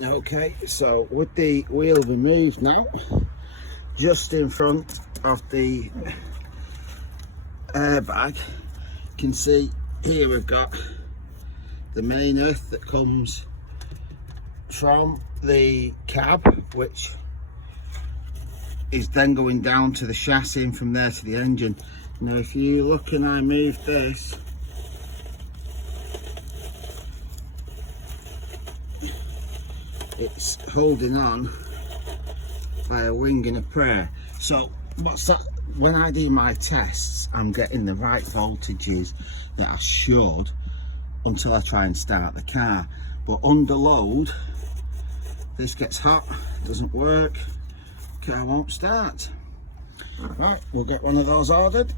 Okay, so with the wheel removed now, just in front of the airbag, you can see here we've got the main earth that comes from the cab, which is then going down to the chassis and from there to the engine. Now if you look and I move this, it's holding on by a wing and a prayer. So what's that? When I do my tests, I'm getting the right voltages that I should until I try and start the car. But under load, this gets hot, doesn't work, car won't start. Right, we'll get one of those ordered.